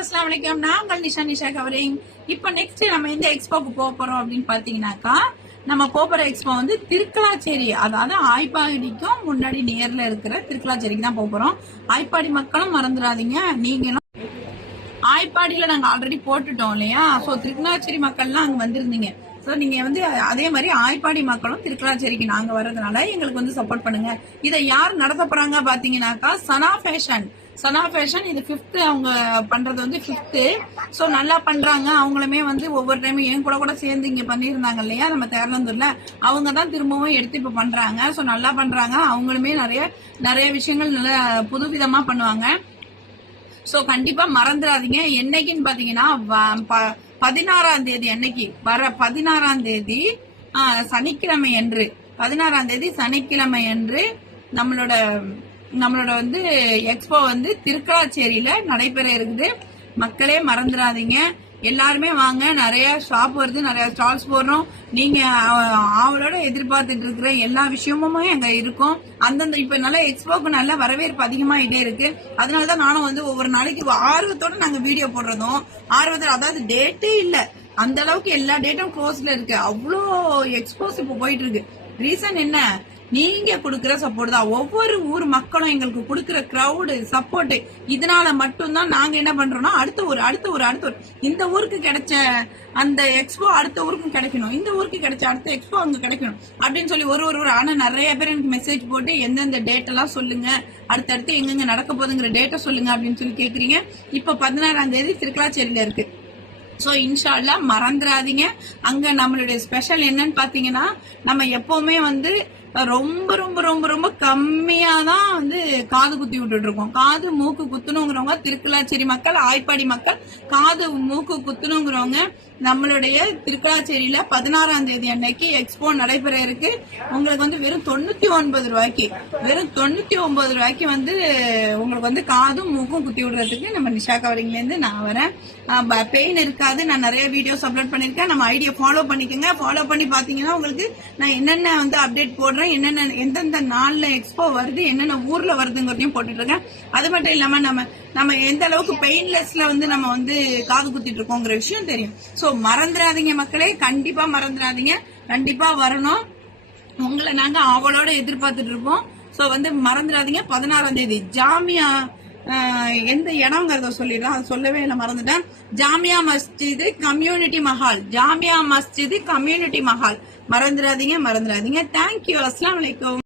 அஸ்ஸலாமு அலைக்கும். நான் உங்கள் நிஷா கவரிங். இப்போ நெக்ஸ்ட் நம்ம எந்த எக்ஸ்போக்கு போக போறோம் அப்படின்னு பாத்தீங்கன்னாக்கா, நம்ம போற எக்ஸ்போ வந்து திருக்கலாச்சேரி, அதாவது ஆய்ப்பாடிக்கும் முன்னாடி நேர்ல இருக்கிற திருக்கலாச்சேரிக்கு தான் போக போறோம். ஆய்ப்பாடி மக்களும் மறந்துடாதீங்க. நீங்களும் ஆய்ப்பாடியில நாங்க ஆல்ரெடி போட்டுட்டோம் இல்லையா? சோ திருக்கலாச்சேரி மக்கள்லாம் அங்க வந்திருந்தீங்க. ஸோ நீங்க வந்து அதே மாதிரி ஆய்ப்பாடி மக்களும் திருக்கலாச்சேரிக்கு நாங்க வர்றதுனால எங்களுக்கு வந்து சப்போர்ட் பண்ணுங்க. இதை யார் நடத்த போறாங்க பாத்தீங்கன்னாக்கா, சனா ஃபேஷன் இது 5th அவங்க பண்றது வந்து 5th. ஸோ நல்லா பண்றாங்க. அவங்களுமே வந்து ஒவ்வொரு டைமும் என் கூட சேர்ந்து இங்க பண்ணியிருந்தாங்க இல்லையா நம்ம தேரலந்தூர்ல, அவங்க தான் திரும்பவும் எடுத்து இப்ப பண்றாங்க. ஸோ நல்லா பண்றாங்க. அவங்களுமே நிறைய விஷயங்கள் நல்லா புதுவிதமா பண்ணுவாங்க. சோ கண்டிப்பா மறந்துடாதீங்க. என்னைக்குன்னு பாத்தீங்கன்னா 16ஆம் தேதி அன்னைக்கு, வர 16ஆம் தேதி சனிக்கிழமை அன்று, 16ஆம் தேதி சனிக்கிழமை அன்று நம்மளோட வந்து எக்ஸ்போ வந்து திருக்கலாச்சேரியில நடைபெற இருக்குது. மக்களே மறந்துடாதீங்க. எல்லாருமே வாங்க. நிறைய ஷாப் வருது, நிறைய ஸ்டால்ஸ் போடுறோம். நீங்க அவளோட எதிர்பார்த்துட்டு இருக்கிற எல்லா விஷயமுமே அங்க இருக்கும். அந்தந்த இப்ப நல்ல எக்ஸ்போக்கு நல்ல வரவேற்பு அதிகமாயிட்டே இருக்கு. அதனாலதான் நானும் வந்து ஒவ்வொரு நாளைக்கு ஆர்வத்தோட நாங்க வீடியோ போடுறதும், அதாவது டேட்டே இல்ல, அந்த அளவுக்கு எல்லா டேட்டும் க்ளோஸ்ல இருக்கு. அவ்வளோ எக்ஸ்போஸ் இப்ப போயிட்டு இருக்கு. ரீசன் என்ன? நீங்க கொடுக்கிற சப்போர்ட் தான். ஒவ்வொரு ஊர் மக்களும் எங்களுக்கு கொடுக்கிற கிரௌடு சப்போர்ட், இதனால மட்டும்தான் நாங்க என்ன பண்றோம்னா அடுத்த ஒரு இந்த ஊருக்கு கிடைச்ச அந்த எக்ஸ்போ அடுத்த ஊருக்கும் கிடைக்கணும், இந்த ஊருக்கு கிடைச்ச அடுத்த எக்ஸ்போ அங்க கிடைக்கணும் அப்படின்னு சொல்லி ஒரு ஆனா நிறைய பேர் எனக்கு மெசேஜ் போட்டு எந்தெந்த டேட் எல்லாம் சொல்லுங்க, அடுத்தடுத்து எங்கெங்க நடக்க போகுதுங்கிற டேட்டை சொல்லுங்க அப்படின்னு சொல்லி கேக்குறீங்க. இப்ப 16ஆம் தேதி திருக்கலாச்சேரியில இருக்கு. சோ இன்ஷா அல்லாஹ் மறந்துடாதீங்க. அங்க நம்மளுடைய ஸ்பெஷல் என்னன்னு பாத்தீங்கன்னா, நம்ம எப்பவுமே வந்து ரொம்ப ரொம்ப ரொம்ப ரொம்ப கம்மியா தான் வந்து காது குத்தி விட்டுட்டு இருக்கோம். காது மூக்கு குத்தணுங்கிறவங்க திருக்கலாச்சேரி மக்கள், ஆய்ப்பாடி மக்கள் காது மூக்கு குத்தணுங்கிறவங்க நம்மளுடைய திருக்கலாச்சேரியில 16ஆம் தேதி அன்னைக்கு எக்ஸ்போ நடைபெற இருக்கு. உங்களுக்கு வந்து வெறும் 99 ரூபாய்க்கு வந்து உங்களுக்கு வந்து காதும் மூக்கும் குத்தி விடுறதுக்கு நம்ம நிஷா கவரிங்ல இருந்து நான் வரேன். பெயின் இருக்காது. நான் நிறைய வீடியோஸ் அப்லோட் பண்ணிருக்கேன். நம்ம ஐடியா ஃபாலோ பண்ணிக்கோங்க. ஃபாலோ பண்ணி பாத்தீங்கன்னா உங்களுக்கு நான் என்னென்ன வந்து அப்டேட் போடுறேன், என்னென்ன எந்தெந்த நாள்ல எக்ஸ்போ வருது, என்னென்ன ஊர்ல வருதுங்கிறதையும் போட்டுட்டு இருக்கேன். அது மட்டும் இல்லாம நம்ம எந்த அளவுக்கு பெயின்லெஸ்ல வந்து நம்ம வந்து காது குத்திட்டு இருக்கோங்கிற விஷயம் தெரியும். சோ மறந்துடாதீங்க மக்களே, கண்டிப்பா மறந்துடாதீங்க. கண்டிப்பா வரணும். உங்களை நாங்க அவளோட எதிர்பார்த்துட்டு இருப்போம். சோ வந்து மறந்துடாதீங்க. 16ஆம் தேதி ஜாமியா, எந்த இடம்ங்கிறத சொல்லிடலாம், அது சொல்லவே இல்லை, மறந்துட்டேன். ஜாமியா மஸ்ஜிது கம்யூனிட்டி மஹால். மறந்துடாதீங்க. தேங்க்யூ. அஸ்ஸலாமு அலைக்கும்.